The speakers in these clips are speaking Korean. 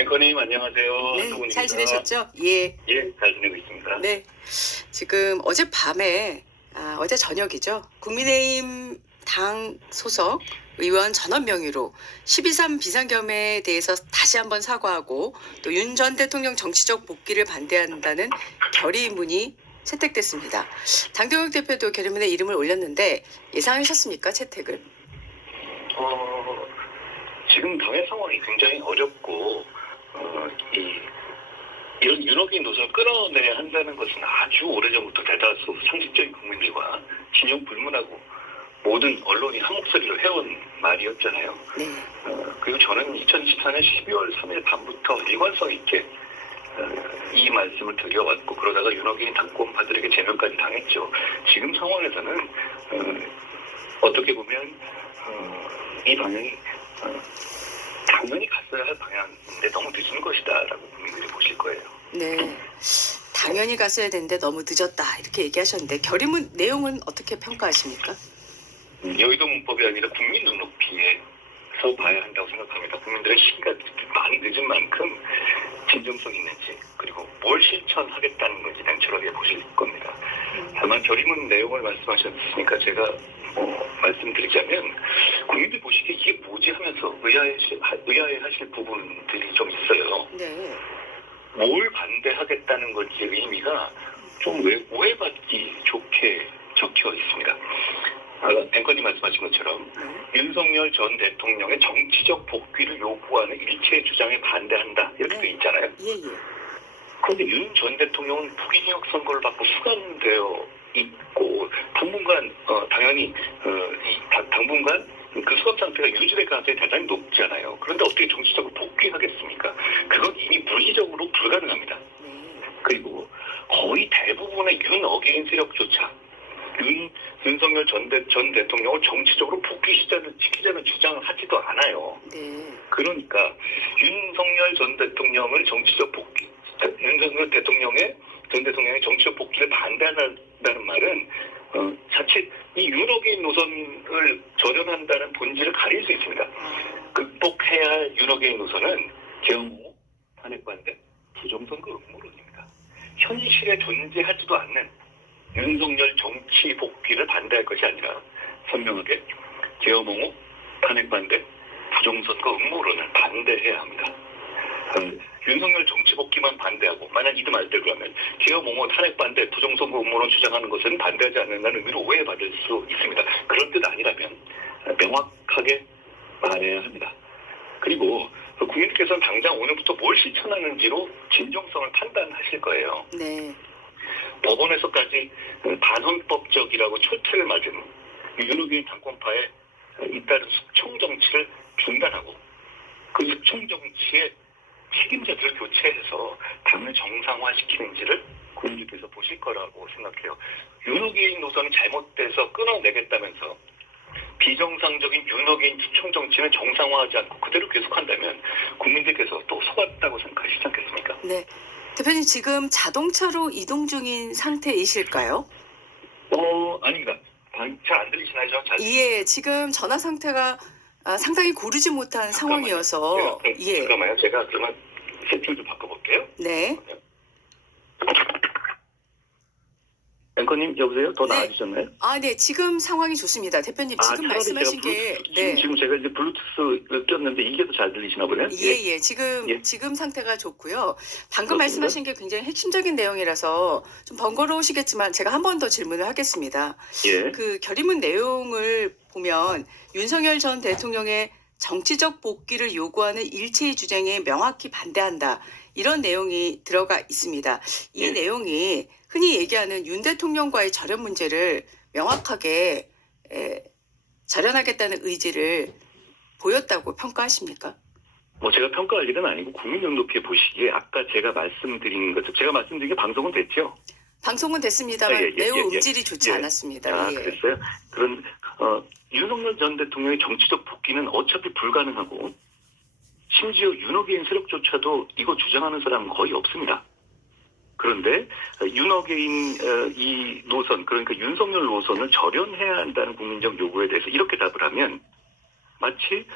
앵커님 안녕하세요. 네, 한동훈입니다. 잘 지내셨죠? 예. 예, 잘 지내고 있습니다. 네. 지금 어젯밤에, 어제 저녁이죠. 국민의힘 당 소속 의원 전원 명의로 12.3 비상겸에 대해서 다시 한번 사과하고 또 윤 전 대통령 정치적 복귀를 반대한다는 결의문이 채택됐습니다. 장동혁 대표도 결의문에 이름을 올렸는데 예상하셨습니까? 채택을? 지금 당의 상황이 굉장히 어렵고 이런 윤호기 노선을 끌어내야 한다는 것은 아주 오래전부터 대다수 상식적인 국민들과 진영 불문하고 모든 언론이 한 목소리로 해온 말이었잖아요. 네. 그리고 저는 2014년 12월 3일 밤부터 일관성 있게 이 말씀을 드려왔고 그러다가 윤호기 당권파들에게 제명까지 당했죠. 지금 상황에서는 어떻게 보면 이 방향이 당연히 갔어야 할 방향인데 너무 늦은 것이다라고 국민들이 보실 거예요. 네. 당연히 갔어야 되는데 너무 늦었다. 이렇게 얘기하셨는데 결의문 내용은 어떻게 평가하십니까? 여의도 문법이 아니라 국민 눈높이에서 봐야 한다고 생각합니다. 국민들의 시기가 많이 늦은 만큼 진정성 있는지 그리고 뭘 실천하겠다는 건지 냉철하게 보실 겁니다. 다만 결의문 내용을 말씀하셨으니까 제가 말씀드리자면 국민들 보시기에 이게 뭐지 하면서 의아해하실 부분들이 좀 있어요. 네. 뭘 반대하겠다는 건지 의미가 좀 오해받기 좋게 적혀 있습니다. 앵커님 말씀하신 것처럼 윤석열 전 대통령의 정치적 복귀를 요구하는 일체의 주장에 반대한다 이렇게 돼 있잖아요. 예. 그런데 윤 전 대통령은 무기징역 선고를 받고 수감되어 있고 당분간 당연히 당분간 그 수감 상태가 유지될 가능성이 대단히 높잖아요. 그런데 어떻게 정치적으로 복귀하겠습니까? 그건 이미 물리적으로 불가능합니다. 그리고 거의 대부분의 윤 어게인 세력조차 윤석열 전 대통령을 정치적으로 복귀시키자는 주장을 하지도 않아요. 네. 그러니까 윤석열 전 대통령을 정치적 복귀, 윤석열 전 대통령의 정치적 복귀를 반대한다는 말은 자칫 이 윤어게인 노선을 절연한다는 본질을 가릴 수 있습니다. 극복해야 할 윤어게인 노선은 계엄, 탄핵반대, 부정선거 음모론입니다. 현실에 존재하지도 않는 윤석열 정치 복귀를 반대할 것이 아니라 선명하게 계엄, 탄핵반대, 부정선거 음모론을 반대해야 합니다. 윤석열 정치 복귀만 반대하고 만약 이들 말대로 하면 계엄, 탄핵 반대, 부정선거 음모론 주장하는 것은 반대하지 않는다는 의미로 오해받을 수 있습니다. 그런 뜻 아니라면 명확하게 말해야 합니다. 그리고 국민들께서는 당장 오늘부터 뭘 실천하는지로 진정성을 판단하실 거예요. 네. 법원에서까지 반헌법적이라고 철퇴를 맞은 윤호기 당권파의 잇따른 숙청 정치를 중단하고 그 숙청 정치의 책임자들을 교체해서 당을 정상화시키는지를 국민들께서 보실 거라고 생각해요. 윤호기인 노선이 잘못돼서 끊어내겠다면서 비정상적인 윤호기인 투청 정치는 정상화하지 않고 그대로 계속한다면 국민들께서 또 속았다고 생각하시지 않겠습니까? 네. 대표님 지금 자동차로 이동 중인 상태이실까요? 아닙니다. 잘 안 들리시나요? 예, 지금 전화 상태가 상당히 고르지 못한 상황이어서 잠깐만요. 제가 그러면 세팅 좀 바꿔볼게요. 네. 앵커님 여보세요? 더 네. 나아지셨나요? 네, 지금 상황이 좋습니다. 대표님 지금 말씀하신 게 지금 제가 이제 블루투스 꼈는데 이게 더 잘 들리시나 보네요. 예. 지금 상태가 좋고요. 방금 그렇습니다. 말씀하신 게 굉장히 핵심적인 내용이라서 좀 번거로우시겠지만 제가 한 번 더 질문을 하겠습니다. 예. 그 결의문 내용을 보면 윤석열 전 대통령의 정치적 복귀를 요구하는 일체의 주장에 명확히 반대한다. 이런 내용이 들어가 있습니다. 이 내용이 흔히 얘기하는 윤 대통령과의 절연 문제를 명확하게 절연하겠다는 의지를 보였다고 평가하십니까? 제가 평가할 일은 아니고 국민 눈높이에 보시기에 아까 제가 말씀드린 것, 제가 말씀드린 게 방송은 됐죠? 방송은 됐습니다만 매우 음질이 좋지 않았습니다. 그랬어요? 그런 윤석열 전 대통령의 정치적 복귀는 어차피 불가능하고 심지어 윤어게인 세력조차도 이거 주장하는 사람은 거의 없습니다. 그런데 윤어게인 이 노선, 그러니까 윤석열 노선을 절연해야 한다는 국민적 요구에 대해서 이렇게 답을 하면 마치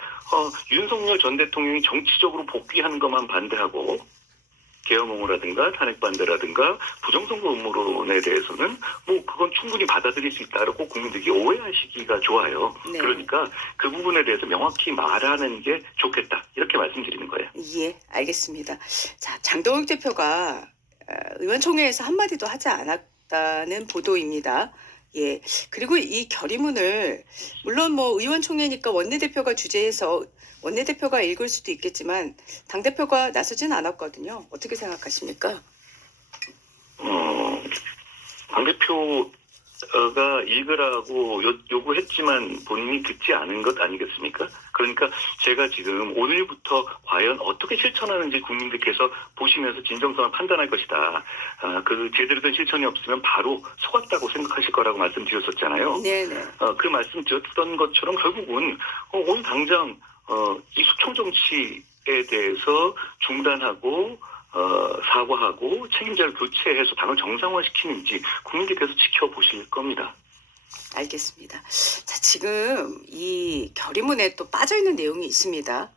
윤석열 전 대통령이 정치적으로 복귀하는 것만 반대하고 계엄옹호라든가 탄핵 반대라든가 부정선거 음모론에 대해서는 뭐 그건 충분히 받아들일 수 있다고 국민들이 오해하시기가 좋아요. 네. 그러니까 그 부분에 대해서 명확히 말하는 게 좋겠다 이렇게 말씀드리는 거예요. 예, 알겠습니다. 자, 장동혁 대표가 의원총회에서 한마디도 하지 않았다는 보도입니다. 예, 그리고 이 결의문을 물론 뭐 의원총회니까 원내대표가 주재해서 원내대표가 읽을 수도 있겠지만 당대표가 나서진 않았거든요. 어떻게 생각하십니까? 당대표가 읽으라고 요구했지만 본인이 듣지 않은 것 아니겠습니까? 그러니까 제가 지금 오늘부터 과연 어떻게 실천하는지 국민들께서 보시면서 진정성을 판단할 것이다. 그 제대로 된 실천이 없으면 바로 속았다고 생각하실 거라고 말씀드렸었잖아요. 네네. 그 말씀 드렸던 것처럼 결국은 오늘 당장 이 숙청 정치에 대해서 중단하고 사과하고 책임자를 교체해서 당을 정상화시키는지 국민들께서 지켜보실 겁니다. 알겠습니다. 자, 지금 이 결의문에 또 빠져있는 내용이 있습니다.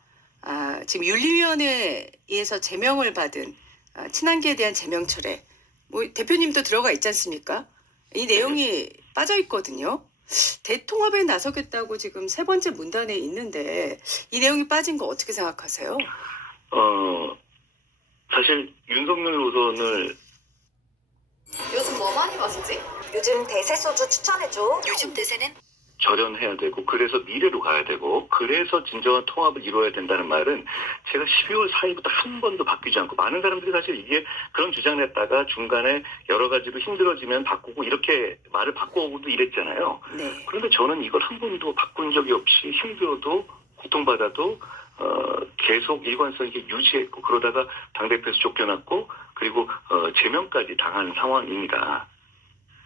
지금 윤리위원회에서 제명을 받은 친한계에 대한 제명 철회. 뭐 대표님도 들어가 있지 않습니까? 이 내용이 빠져있거든요. 대통합에 나서겠다고 지금 세 번째 문단에 있는데 이 내용이 빠진 거 어떻게 생각하세요? 사실 윤석열 노선을 요즘 뭐 많이 마시지? 요즘 대세 소주 추천해줘. 요즘 대세는? 절연해야 되고 그래서 미래로 가야 되고 그래서 진정한 통합을 이루어야 된다는 말은 제가 12월 4일부터 한 번도 바뀌지 않고 많은 사람들이 사실 이게 그런 주장을 했다가 중간에 여러 가지로 힘들어지면 바꾸고 이렇게 말을 바꿔오고도 이랬잖아요. 네. 그런데 저는 이걸 한 번도 바꾼 적이 없이 힘들어도 고통받아도 계속 일관성 있게 유지했고 그러다가 당대표에서 쫓겨났고 그리고 제명까지 당한 상황입니다.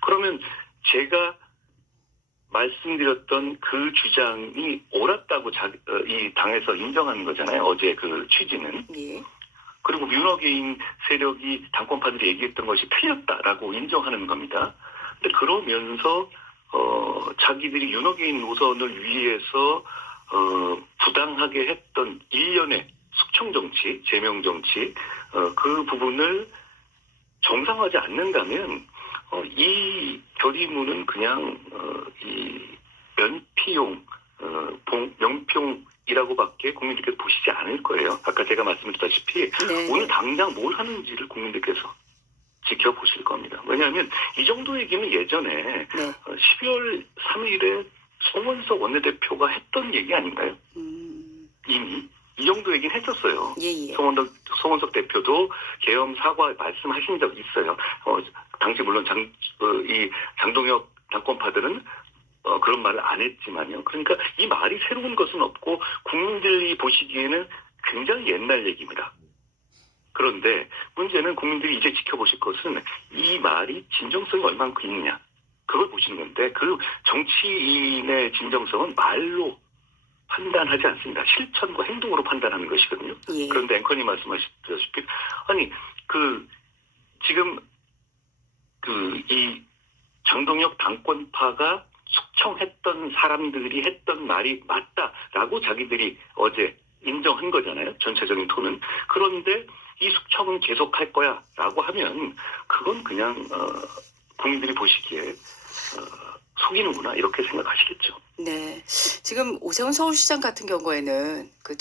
그러면 제가 말씀드렸던 그 주장이 옳았다고 이 당에서 인정하는 거잖아요. 어제 그 취지는. 예. 그리고 윤호개인 세력이 당권파들이 얘기했던 것이 틀렸다라고 인정하는 겁니다. 근데 그러면서 자기들이 윤호개인 노선을 위해서 부당하게 했던 일련의 숙청정치, 제명정치 그 부분을 정상화하지 않는다면 이 결의문은 그냥 이 면피용, 명평이라고밖에 국민들께서 보시지 않을 거예요. 아까 제가 말씀드렸다시피 네. 오늘 당장 뭘 하는지를 국민들께서 지켜보실 겁니다. 왜냐하면 이 정도 얘기는 예전에 네. 12월 3일에 송원석 원내대표가 했던 얘기 아닌가요? 이미 이 정도 얘기는 했었어요. 예. 송원석 대표도 계엄 사과 말씀하신 적 있어요. 당시 물론 이 장동혁 당권파들은 그런 말을 안 했지만요. 그러니까 이 말이 새로운 것은 없고 국민들이 보시기에는 굉장히 옛날 얘기입니다. 그런데 문제는 국민들이 이제 지켜보실 것은 이 말이 진정성이 얼만큼 있느냐. 그걸 보시는 건데 그 정치인의 진정성은 말로 판단하지 않습니다. 실천과 행동으로 판단하는 것이거든요. 예. 그런데 앵커님 말씀하셨다시피 아니 지금 이 장동혁 당권파가 숙청했던 사람들이 했던 말이 맞다라고 자기들이 어제 인정한 거잖아요. 전체적인 톤은. 그런데 이 숙청은 계속할 거야라고 하면 그건 그냥 국민들이 보시기에 속이는구나 이렇게 생각하시겠죠. 네. 지금 오세훈 서울시장 같은 경우에는 그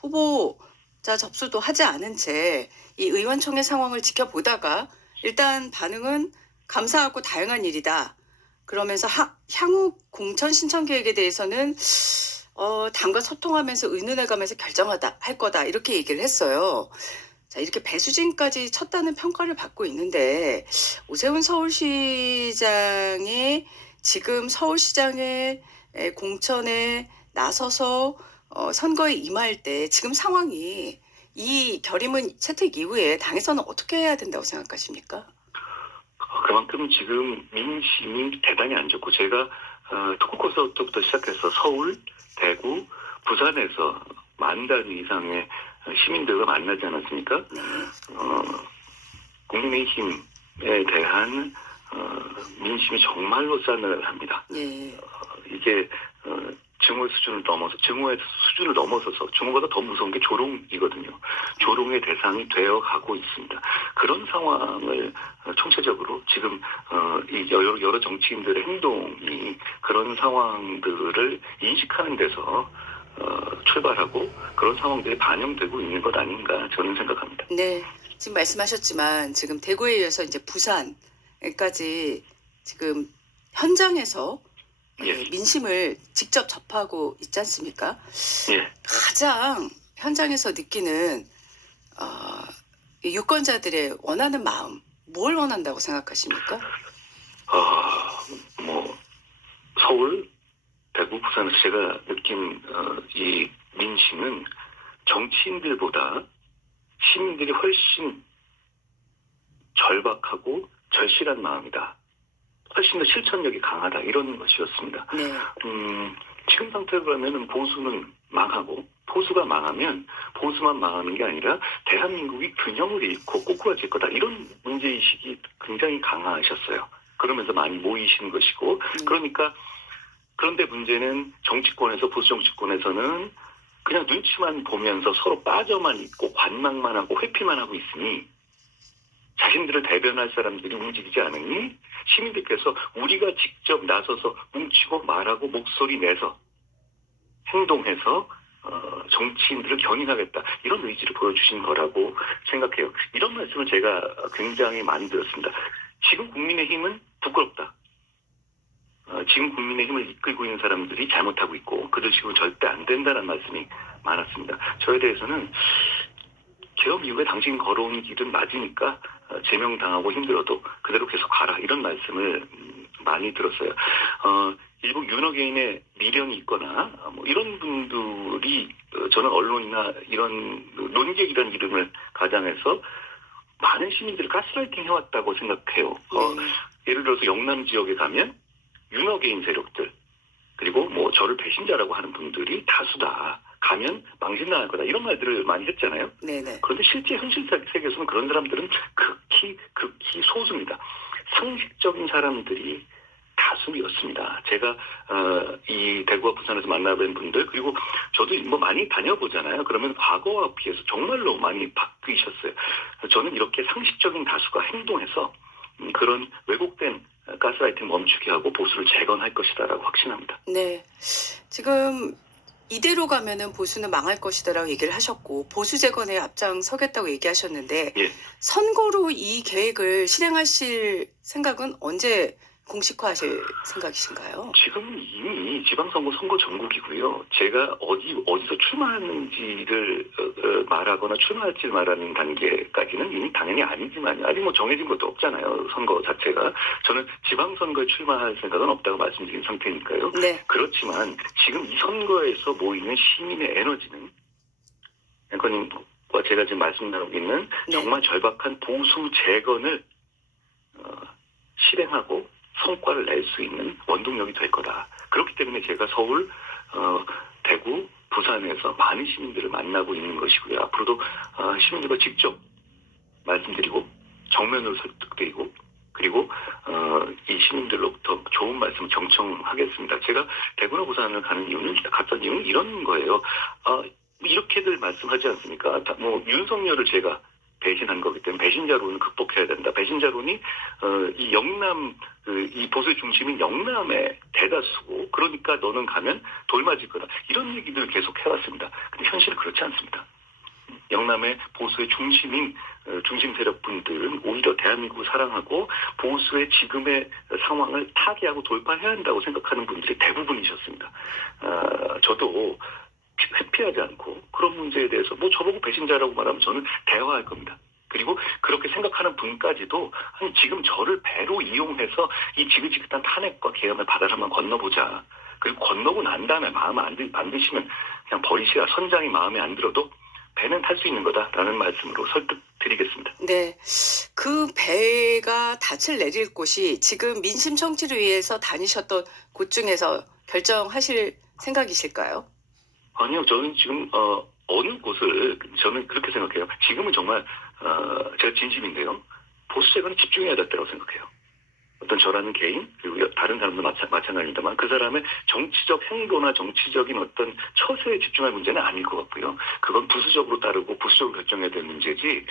후보자 접수도 하지 않은 채 이 의원총회 상황을 지켜보다가 일단 반응은 감사하고 다양한 일이다. 그러면서 향후 공천 신청 계획에 대해서는 당과 소통하면서 의논해가면서 할 거다 이렇게 얘기를 했어요. 자, 이렇게 배수진까지 쳤다는 평가를 받고 있는데 오세훈 서울시장이 지금 서울시장의 공천에 나서서 선거에 임할 때 지금 상황이 이 결의문 채택 이후에 당에서는 어떻게 해야 된다고 생각하십니까? 그만큼 지금 민심이 대단히 안 좋고 제가 토크 콘서트부터 시작해서 서울, 대구, 부산에서 10,000단 이상의 시민들과 만나지 않았습니까? 네. 국민의힘에 대한 민심이 정말로 싸늘합니다. 예. 이게 증오의 수준을 넘어서서 증오보다 더 무서운 게 조롱이거든요. 조롱의 대상이 되어가고 있습니다. 그런 상황을 총체적으로 지금 이 여러 정치인들의 행동이 그런 상황들을 인식하는 데서 출발하고 그런 상황들이 반영되고 있는 것 아닌가 저는 생각합니다. 네. 지금 말씀하셨지만 지금 대구에 이어서 이제 부산까지 지금 현장에서 예. 민심을 직접 접하고 있지 않습니까? 예. 가장 현장에서 느끼는 이 유권자들의 원하는 마음, 뭘 원한다고 생각하십니까? 뭐 서울, 대구, 부산에서 제가 느낀 이 민심은 정치인들보다 시민들이 훨씬 절박하고 절실한 마음이다. 훨씬 더 실천력이 강하다. 이런 것이었습니다. 네. 지금 상태로 그러면 보수는 망하고 보수가 망하면 보수만 망하는 게 아니라 대한민국이 균형을 잃고 꼬꾸라질 거다. 이런 문제의식이 굉장히 강하셨어요. 그러면서 많이 모이시는 것이고 그러니까 그런데 문제는 정치권에서 보수 정치권에서는 그냥 눈치만 보면서 서로 빠져만 있고 관망만 하고 회피만 하고 있으니 자신들을 대변할 사람들이 움직이지 않으니 시민들께서 우리가 직접 나서서 뭉치고 말하고 목소리 내서 행동해서 정치인들을 견인하겠다 이런 의지를 보여주신 거라고 생각해요. 이런 말씀을 제가 굉장히 많이 들었습니다. 지금 국민의힘은 부끄럽다. 지금 국민의힘을 이끌고 있는 사람들이 잘못하고 있고 그들 식으로 절대 안 된다는 말씀이 많았습니다. 저에 대해서는 개업 이후에 당신 걸어온 길은 맞으니까 제명당하고 힘들어도 그대로 계속 가라 이런 말씀을 많이 들었어요. 일부 윤호개인의 미련이 있거나 뭐 이런 분들이 저는 언론이나 이런 논객이라는 이름을 가장해서 많은 시민들을 가스라이팅 해왔다고 생각해요. 예를 들어서 영남 지역에 가면 윤호개인 세력들 그리고 뭐 저를 배신자라고 하는 분들이 다수다. 가면 망신당할 거다. 이런 말들을 많이 했잖아요. 네네. 그런데 실제 현실 세계에서는 그런 사람들은 극히 소수입니다. 상식적인 사람들이 다수였습니다. 제가 이 대구와 부산에서 만나뵌 분들 그리고 저도 뭐 많이 다녀보잖아요. 그러면 과거와 비해서 정말로 많이 바뀌셨어요. 저는 이렇게 상식적인 다수가 행동해서 그런 왜곡된 가스라이팅 멈추게 하고 보수를 재건할 것이다라고 확신합니다. 네. 지금 이대로 가면은 보수는 망할 것이다라고 얘기를 하셨고 보수 재건에 앞장서겠다고 얘기하셨는데 예. 선거로 이 계획을 실행하실 생각은 언제 공식화하실 생각이신가요? 지금 이미 지방선거 선거 전국이고요. 제가 어디서 출마하는지를 말하거나 출마할지를 말하는 단계까지는 이미 당연히 아니지만 아직 뭐 정해진 것도 없잖아요. 선거 자체가. 저는 지방선거에 출마할 생각은 없다고 말씀드린 상태니까요. 네. 그렇지만 지금 이 선거에서 모이는 시민의 에너지는 앵커님과 제가 지금 말씀 나누고 있는 네. 정말 절박한 보수 재건을 실행하고 성과를 낼 수 있는 원동력이 될 거다. 그렇기 때문에 제가 서울, 대구, 부산에서 많은 시민들을 만나고 있는 것이고요. 앞으로도 시민들과 직접 말씀드리고 정면으로 설득드리고 그리고 이 시민들로부터 좋은 말씀을 경청하겠습니다. 제가 대구나 부산을 갔던 이유는 이런 거예요. 이렇게들 말씀하지 않습니까? 뭐 윤석열을 제가 배신한 거기 때문에 배신자론을 극복해야 된다. 배신자론이 이 영남 이 보수의 중심인 영남의 대다수고 그러니까 너는 가면 돌 맞을 거다. 이런 얘기들 계속 해왔습니다. 근데 현실은 그렇지 않습니다. 영남의 보수의 중심인 중심 세력분들은 오히려 대한민국을 사랑하고 보수의 지금의 상황을 타개하고 돌파해야 한다고 생각하는 분들이 대부분이셨습니다. 저도 회피하지 않고 그런 문제에 대해서 뭐 저보고 배신자라고 말하면 저는 대화할 겁니다. 그리고 그렇게 생각하는 분까지도 아니 지금 저를 배로 이용해서 이 지긋지긋한 탄핵과 계엄의 바다를 한번 건너보자. 그리고 건너고 난 다음에 마음에 안 드시면 그냥 버리시라. 선장이 마음에 안 들어도 배는 탈 수 있는 거다라는 말씀으로 설득드리겠습니다. 네. 그 배가 닻을 내릴 곳이 지금 민심 청취를 위해서 다니셨던 곳 중에서 결정하실 생각이실까요? 아니요. 저는 지금 어느 곳을 저는 그렇게 생각해요. 지금은 정말 제가 진심인데요. 보수 재건에 집중해야 됐다고 생각해요. 어떤 저라는 개인 그리고 다른 사람도 마찬가지입니다만 그 사람의 정치적 행보나 정치적인 어떤 처세에 집중할 문제는 아닐 것 같고요. 그건 부수적으로 따르고 부수적으로 결정해야 될 문제지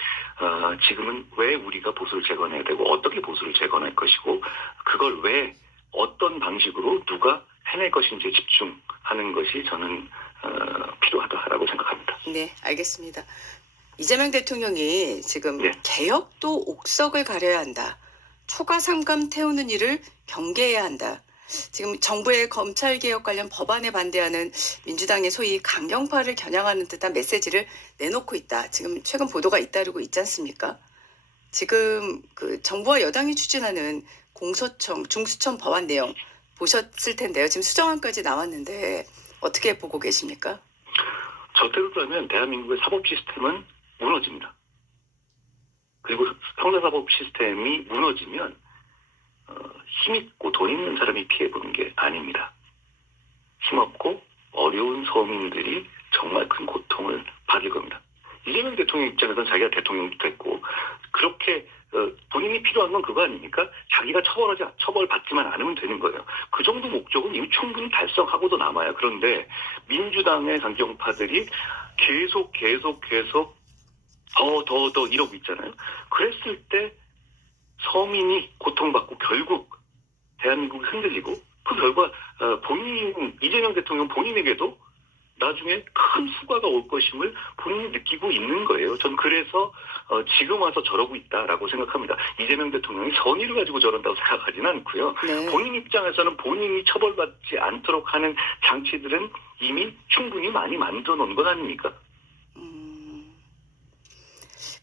지금은 왜 우리가 보수를 재건해야 되고 어떻게 보수를 재건할 것이고 그걸 왜 어떤 방식으로 누가 해낼 것인지에 집중하는 것이 저는 필요하다라고 생각합니다. 네, 알겠습니다. 이재명 대통령이 지금 네. 개혁도 옥석을 가려야 한다. 초과 상감 태우는 일을 경계해야 한다. 지금 정부의 검찰개혁 관련 법안에 반대하는 민주당의 소위 강경파를 겨냥하는 듯한 메시지를 내놓고 있다. 지금 최근 보도가 잇따르고 있지 않습니까? 지금 그 정부와 여당이 추진하는 공소청, 중수청 법안 내용 보셨을 텐데요. 지금 수정안까지 나왔는데 어떻게 보고 계십니까? 저대로라면 대한민국의 사법 시스템은 무너집니다. 그리고 형사사법 시스템이 무너지면 힘있고 돈 있는 사람이 피해보는 게 아닙니다. 힘없고 어려운 서민들이 정말 큰 고통을 받을 겁니다. 이재명 대통령 입장에서는 자기가 대통령도 됐고 그렇게 본인이 필요한 건 그거 아닙니까? 자기가 처벌받지만 않으면 되는 거예요. 그 정도 목적은 이미 충분히 달성하고도 남아요. 그런데 민주당의 강경파들이 계속 더 이러고 있잖아요. 그랬을 때 서민이 고통받고 결국 대한민국이 흔들리고 그 결과 이재명 대통령 본인에게도 나중에 큰 수가가 올 것임을 본인이 느끼고 있는 거예요. 전 그래서 지금 와서 저러고 있다라고 생각합니다. 이재명 대통령이 선의를 가지고 저런다고 생각하지는 않고요. 네. 본인 입장에서는 본인이 처벌받지 않도록 하는 장치들은 이미 충분히 많이 만들어 놓은 것 아닙니까?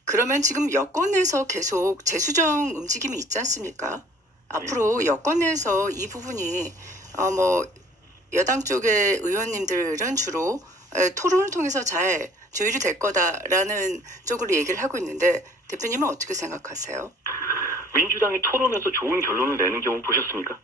그러면 지금 여권에서 계속 재수정 움직임이 있지 않습니까? 앞으로 여권 내에서 이 부분이 여당 쪽의 의원님들은 주로 토론을 통해서 잘 조율이 될 거다라는 쪽으로 얘기를 하고 있는데 대표님은 어떻게 생각하세요? 민주당이 토론해서 좋은 결론을 내는 경우 보셨습니까?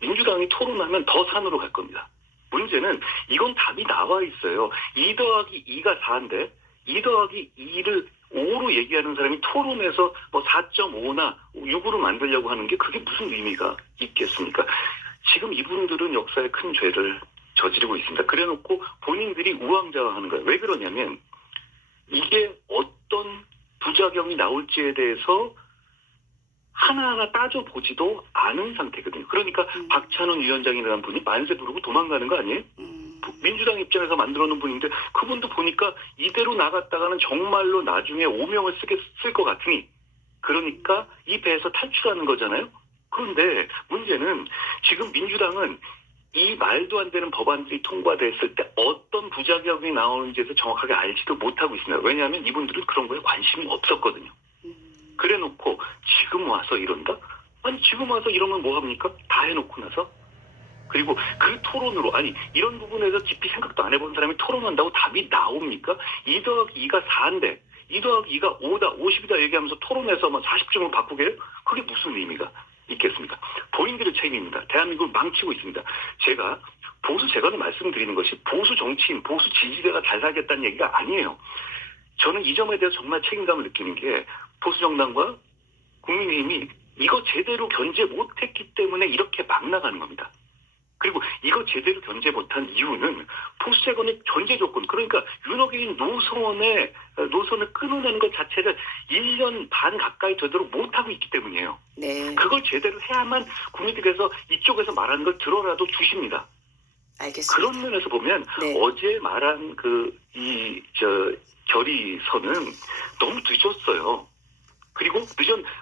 민주당이 토론하면 더 산으로 갈 겁니다. 문제는 이건 답이 나와 있어요. 2 더하기 2가 4인데 2 더하기 2를 5로 얘기하는 사람이 토론에서 4.5나 6으로 만들려고 하는 게 그게 무슨 의미가 있겠습니까? 지금 이분들은 역사에 큰 죄를 저지르고 있습니다. 그래놓고 본인들이 우왕좌왕하는 거예요. 왜 그러냐면 이게 어떤 부작용이 나올지에 대해서 하나하나 따져보지도 않은 상태거든요. 그러니까 박찬원 위원장이라는 분이 만세 부르고 도망가는 거 아니에요? 민주당 입장에서 만들어놓은 분인데 그분도 보니까 이대로 나갔다가는 정말로 나중에 오명을 쓸 것 같으니 그러니까 이 배에서 탈출하는 거잖아요. 그런데 문제는 지금 민주당은 이 말도 안 되는 법안들이 통과됐을 때 어떤 부작용이 나오는지에 대해서 정확하게 알지도 못하고 있습니다. 왜냐하면 이분들은 그런 거에 관심이 없었거든요. 그래놓고 지금 와서 이런다? 아니 지금 와서 이러면 뭐합니까? 다 해놓고 나서? 그리고 그 토론으로 이런 부분에서 깊이 생각도 안 해본 사람이 토론한다고 답이 나옵니까? 2 더하기 2가 4인데 2 더하기 2가 5다 50이다 얘기하면서 토론해서 40점을 바꾸게 해요? 그게 무슨 의미가 있겠습니까? 본인들의 책임입니다. 대한민국을 망치고 있습니다. 제가 보수 재건을 말씀드리는 것이 보수 정치인, 보수 지지대가 잘 살겠다는 얘기가 아니에요. 저는 이 점에 대해서 정말 책임감을 느끼는 게 보수 정당과 국민의힘이 이거 제대로 견제 못했기 때문에 이렇게 막 나가는 겁니다. 그리고 이거 제대로 견제 못한 이유는 보수 재건의 전제 조건, 그러니까 윤호개인 노선을 끊어내는 것 자체를 1년 반 가까이 되도록 못하고 있기 때문이에요. 네, 그걸 제대로 해야만 국민들께서 이쪽에서 말하는 걸 들어라도 주십니다. 알겠습니다. 그런 면에서 보면 네. 어제 말한 결의선은 너무 늦었어요. 그리고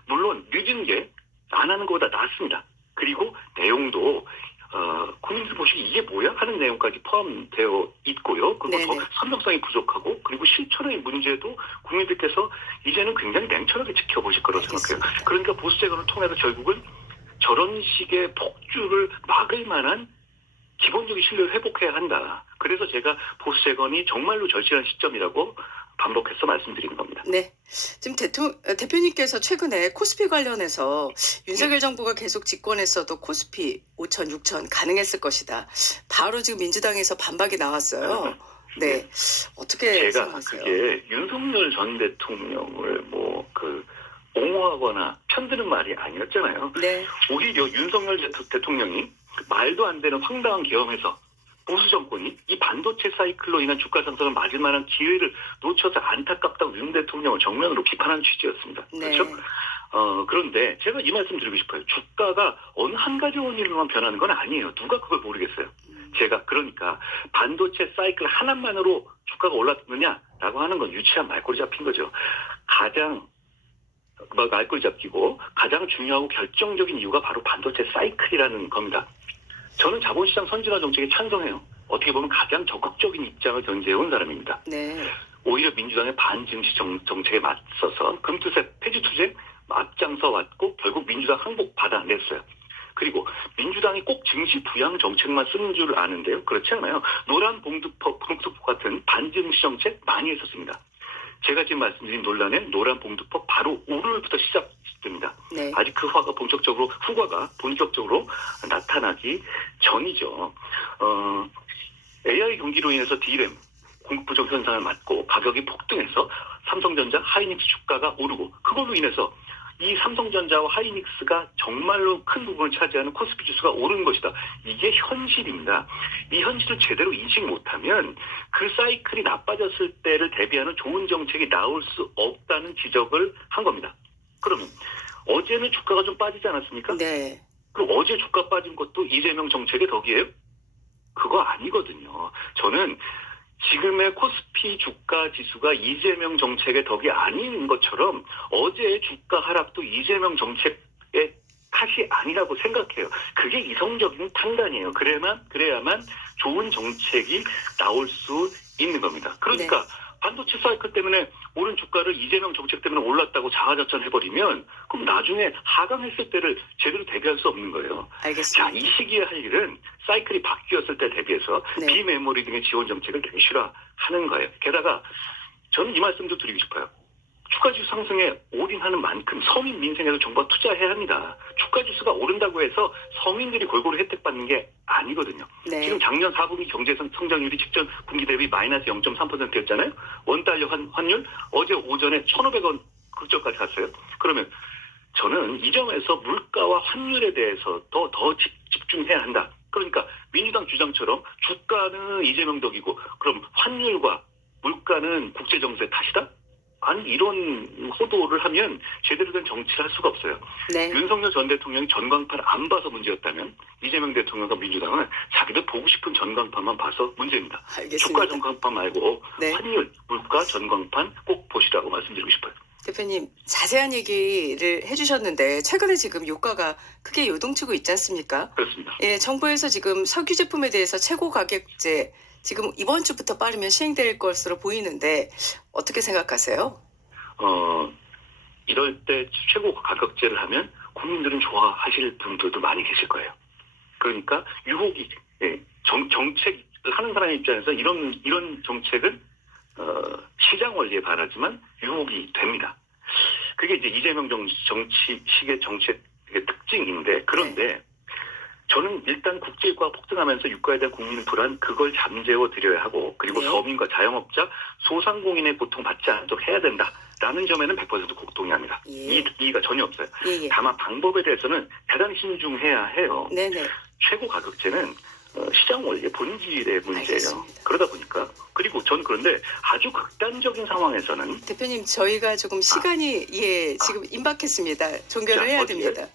물론 늦은 게 안 하는 것보다 낫습니다. 그리고 내용도 국민들 보시기 이게 뭐야? 하는 내용까지 포함되어 있고요. 그리고 더 설명성이 부족하고 그리고 실천의 문제도 국민들께서 이제는 굉장히 냉철하게 지켜보실 거라고 생각해요. 그러니까 보수 재건을 통해서 결국은 저런 식의 폭주를 막을 만한 기본적인 신뢰를 회복해야 한다. 그래서 제가 보수 재건이 정말로 절실한 시점이라고 반복해서 말씀드리는 겁니다. 네. 지금 대표님께서 최근에 코스피 관련해서 윤석열 정부가 계속 집권했어도 코스피 5천, 6천 가능했을 것이다. 바로 지금 민주당에서 반박이 나왔어요. 네. 어떻게 제가 생각하세요? 그게 윤석열 전 대통령을 옹호하거나 편드는 말이 아니었잖아요. 네. 오히려 윤석열 대통령이 말도 안 되는 황당한 계엄에서 보수 정권이 이 반도체 사이클로 인한 주가 상승을 맞을 만한 기회를 놓쳐서 안타깝다고 윤 대통령을 정면으로 비판한 취지였습니다. 네. 그렇죠? 그런데 제가 이 말씀 드리고 싶어요. 주가가 어느 한 가지 원인으로만 변하는 건 아니에요. 누가 그걸 모르겠어요. 제가 그러니까 반도체 사이클 하나만으로 주가가 올랐느냐라고 하는 건 유치한 말꼬리 잡힌 거죠. 가장 말꼬리 잡히고 가장 중요하고 결정적인 이유가 바로 반도체 사이클이라는 겁니다. 저는 자본시장 선진화 정책에 찬성해요. 어떻게 보면 가장 적극적인 입장을 견지해온 사람입니다. 네. 오히려 민주당의 반증시 정책에 맞서서 금투세 폐지 투쟁 앞장서 왔고 결국 민주당 항복 받아냈어요. 그리고 민주당이 꼭 증시 부양 정책만 쓰는 줄 아는데요. 그렇지 않아요. 노란 봉투법 같은 반증시 정책 많이 했었습니다. 제가 지금 말씀드린 논란은 노란 봉투법 바로 오늘부터 시작됩니다. 네. 아직 그 후과가 본격적으로 나타나기 전이죠. AI 경기로 인해서 D램 공급 부족 현상을 맞고 가격이 폭등해서 삼성전자, 하이닉스 주가가 오르고 그걸로 인해서 이 삼성전자와 하이닉스가 정말로 큰 부분을 차지하는 코스피 지수가 오른 것이다. 이게 현실입니다. 이 현실을 제대로 인식 못하면 그 사이클이 나빠졌을 때를 대비하는 좋은 정책이 나올 수 없다는 지적을 한 겁니다. 그러면 어제는 주가가 좀 빠지지 않았습니까? 네. 그럼 어제 주가 빠진 것도 이재명 정책의 덕이에요? 그거 아니거든요. 저는 지금의 코스피 주가 지수가 이재명 정책의 덕이 아닌 것처럼 어제의 주가 하락도 이재명 정책의 탓이 아니라고 생각해요. 그게 이성적인 판단이에요. 그래야만 좋은 정책이 나올 수 있는 겁니다. 그러니까 반도체 사이클 때문에 오른 주가를 이재명 정책 때문에 올랐다고 자화자찬해버리면 그럼 나중에 하강했을 때를 제대로 대비할 수 없는 거예요. 알겠습니다. 자, 이 시기에 할 일은 사이클이 바뀌었을 때 대비해서 네. 비메모리 등의 지원 정책을 내실화하는 거예요. 게다가 저는 이 말씀도 드리고 싶어요. 주가지수 상승에 올인하는 만큼 서민 민생에도 정부가 투자해야 합니다. 주가지수가 오른다고 해서 서민들이 골고루 혜택받는 게 아니거든요. 네. 지금 작년 4분기 경제 성장률이 직전 분기 대비 마이너스 0.3%였잖아요. 원달러 환율 어제 오전에 1,500원 극저까지 갔어요. 그러면 저는 이 점에서 물가와 환율에 대해서 더 집중해야 한다. 그러니까 민주당 주장처럼 주가는 이재명 덕이고 그럼 환율과 물가는 국제정세 탓이다? 아니 이런 호도를 하면 제대로 된 정치를 할 수가 없어요. 네. 윤석열 전 대통령이 전광판 안 봐서 문제였다면 이재명 대통령과 민주당은 자기들 보고 싶은 전광판만 봐서 문제입니다. 알겠습니다. 주가 전광판 말고 네. 환율, 물가 전광판 꼭 보시라고 말씀드리고 싶어요. 대표님 자세한 얘기를 해주셨는데 최근에 지금 유가가 크게 요동치고 있지 않습니까? 그렇습니다. 예, 정부에서 지금 석유 제품에 대해서 최고 가격제 지금 이번 주부터 빠르면 시행될 것으로 보이는데 어떻게 생각하세요? 이럴 때 최고 가격제를 하면 국민들은 좋아하실 분들도 많이 계실 거예요. 그러니까 유혹이 정책을 하는 사람의 입장에서 이런 정책은 시장 원리에 반하지만 유혹이 됩니다. 그게 이제 이재명 정치식의 정책의 특징인데 그런데 저는 일단 국제유가가 폭등하면서 유가에 대한 국민 불안 그걸 잠재워 드려야 하고 그리고 네. 서민과 자영업자 소상공인의 고통 받지 않도록 해야 된다라는 점에는 100% 동의합니다. 예. 이의가 전혀 없어요. 예, 예. 다만 방법에 대해서는 대단히 신중해야 해요. 네네. 최고 가격제는 시장 원리의 본질의 문제예요. 알겠습니다. 그러다 보니까 그리고 전 그런데 아주 극단적인 상황에서는 대표님 저희가 조금 시간이 지금 임박했습니다. 종결을 자, 해야 어디에? 됩니다.